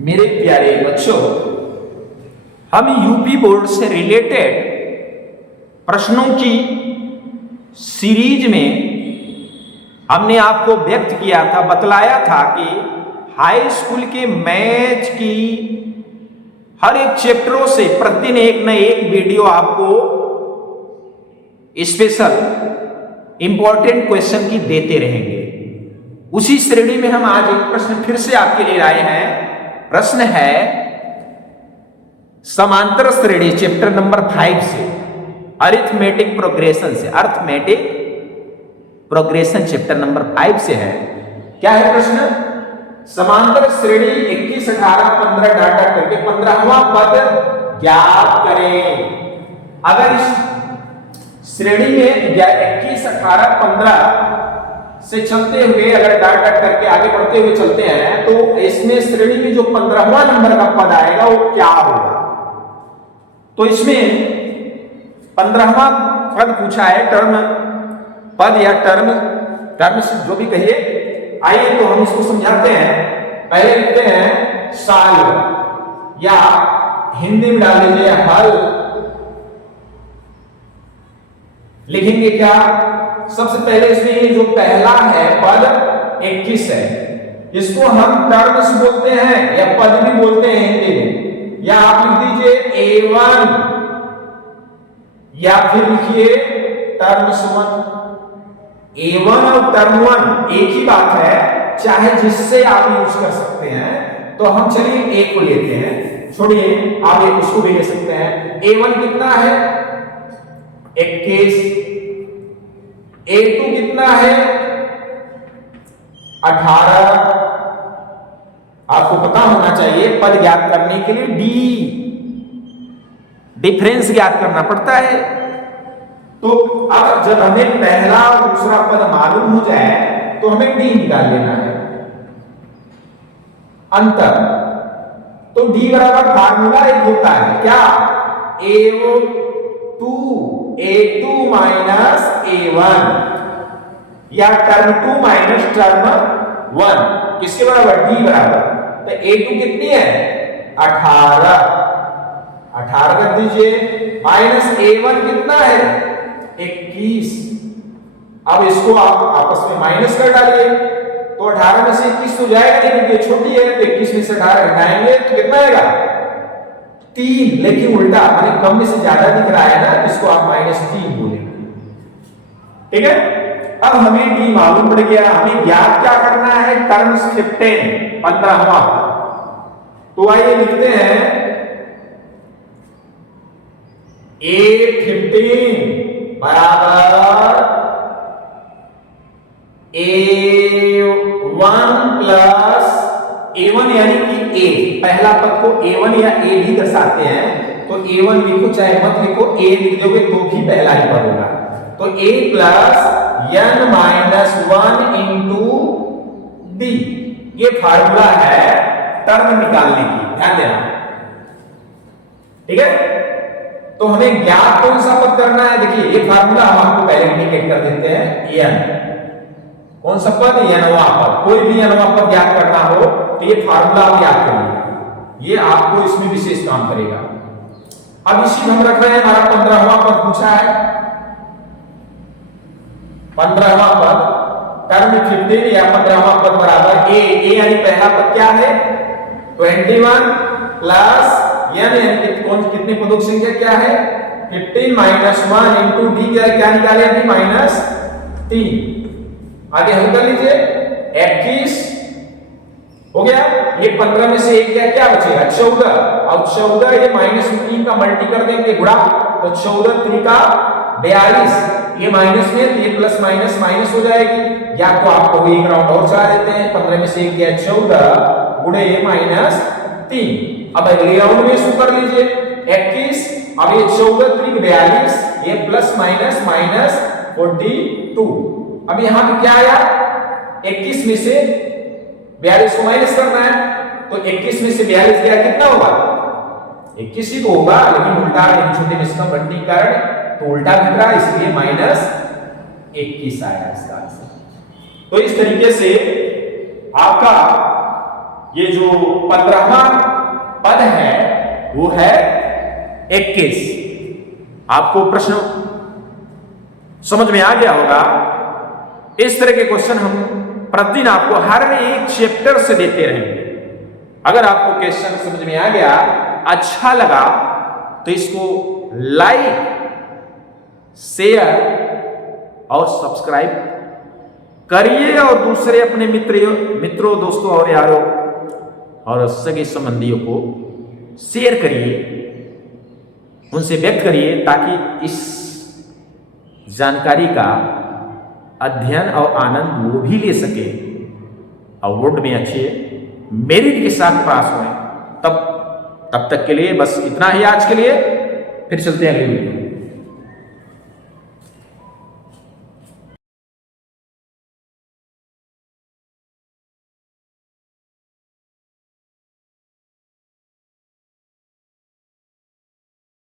मेरे प्यारे बच्चों, हम यूपी बोर्ड से रिलेटेड प्रश्नों की सीरीज में हमने आपको व्यक्त किया था, बतलाया था कि हाई स्कूल के मैथ की हर एक चैप्टरों से प्रतिदिन एक न एक वीडियो आपको स्पेशल इंपॉर्टेंट क्वेश्चन की देते रहेंगे। उसी श्रेणी में हम आज एक प्रश्न फिर से आपके लिए लाए हैं। प्रश्न है समांतर श्रेणी चैप्टर नंबर 5 से, अरिथमेटिक प्रोग्रेशन से, अरिथमेटिक प्रोग्रेशन चैप्टर नंबर 5 से है। क्या है प्रश्न? समांतर श्रेणी 21, 18, 15 डाटा करके 15वां पद ज्ञात करें। अगर इस श्रेणी में 21, 18, 15 से चलते हुए अगर डाटा करके आगे बढ़ते हुए चलते हैं तो इसमें श्रेणी में जो 15वां नंबर का पद आएगा वो क्या होगा? तो इसमें 15वां पद पूछा है, टर्म पद या टर्म से जो भी कहिए। आइए तो हम इसको समझाते हैं। पहले लिखते हैं साल, या हिंदी में डाल दीजिए हल। लिखेंगे क्या? सबसे पहले इसमें जो पहला है पद 21 है, इसको हम टर्म्स बोलते हैं या पद भी बोलते हैं हिंदी में। या आप लिख दीजिए A1 या फिर लिखिए टर्म्स 1। A1 और टर्म 1 एक ही बात है, चाहे जिससे आप यूज कर सकते हैं। तो हम चलिए A को लेते हैं, छोड़िए आप एक उसको भी ले सकते हैं। A1 कितना है? 21। A2 कितना है? 18। आपको पता होना चाहिए पद ज्ञात करने के लिए डिफरेंस ज्ञात करना पड़ता है। तो अब जब हमें पहला और दूसरा पद मालूम हो जाए तो हमें D निकाल लेना है, अंतर। तो D बराबर फार्मूला एक होता है क्या? A2 माइनस A1 या टर्म 2 माइनस टर्म 1 किसके बराबर? D बराबर। तो A2 कितनी है? 18 कर दीजिए, माइनस A1 कितना है? 21। अब इसको आप आपस में माइनस कर डालिए तो 18 में से 21 तो जाएगा नहीं क्योंकि छोटी है, तो 21 में से 18 घटाएंगे तो कितना आएगा? 3। लेकिन उल्टा माने कम में से ज्यादा दिख रहा है ना, इसको आप -3 बोलेंगे। ठीक है, अब हमें D मालूम पड़ गया। हमें ज्ञात क्या करना है? टर्म्स 15, 15वां। तो आइए लिखते हैं A15 बराबर A1 प्लस A1 यानी कि A, पहला पद को A1 या A भी दर्शाते हैं। तो A1 लिखो चाहे मत लिखो, A लिख दोगे तो भी पहला ही पद होगा। तो A plus n-1 into D, ये फार्मूला है टर्म निकालने की, ध्यान देना। ठीक है, तो हमें ज्ञात कौन सा पद करना है? देखिए ये फार्मूला हम आपको पहले इंडिकेट कर देते हैं। n कौन सा पद? nवां पद। कोई भी nवां पद ज्ञात करना हो तो ये फार्मूला आप याद करिए, ये आपको इसमें विशेष काम करेगा। अब इसी हम रख रहे हैं, हमारा 15वां पद पूछा है। 15वां पद टर्म 15 या 15वां पद बराबर A यानी पहला पद क्या है? 21 प्लस n यानी कौन कितने पदों की संख्या क्या है? 15 माइनस 1 इंटू D क्या निकालेंगे? -3। आगे हल कर लीजिए, 21 हो गया। ये 15 में से एक क्या बचेगा? 14। और 14 ये -3 का मल्टी कर देंगे, गुणा, तो 14 3 42। ये माइनस में तो ये प्लस माइनस माइनस हो जाएगी। या तो आपको एक राउंड और चला देते हैं, 15 में से एक गया 14 गुणे -3। अब अगले राउंड में इसको कर लीजिए 21। अब ये 14 3 42, ये प्लस माइनस माइनस 42। अब यहां पे क्या आया? 21 में से 42 को माइनस करना है, तो 21 में से 42 गया कितना होगा? 21 ही तो होगा, लेकिन उल्टा छोटे में इसका वर्गीकरण तो उल्टा दिख रहा है, इसलिए -21 आया इसका आंसर। तो इस तरीके से आपका ये जो 15वां पद है वो है 21। आपको प्रश्न समझ में आ गया होगा। इस तरह के क्वेश्चन हम प्रतिदिन आपको हर एक चैप्टर से देते रहेंगे। अगर आपको क्वेश्चन समझ में आ गया, अच्छा लगा, तो इसको लाइक, शेयर और सब्सक्राइब करिए और दूसरे अपने मित्रों, दोस्तों और यारों और सगे संबंधियों को शेयर करिए, उनसे व्यक्त करिए, ताकि इस जानकारी का अध्ययन और आनंद वो भी ले सके और बोर्ड में अच्छे मेरिट के साथ पास हुए। तब तक के लिए बस इतना ही आज के लिए। फिर चलते हैं अगली वीडियो।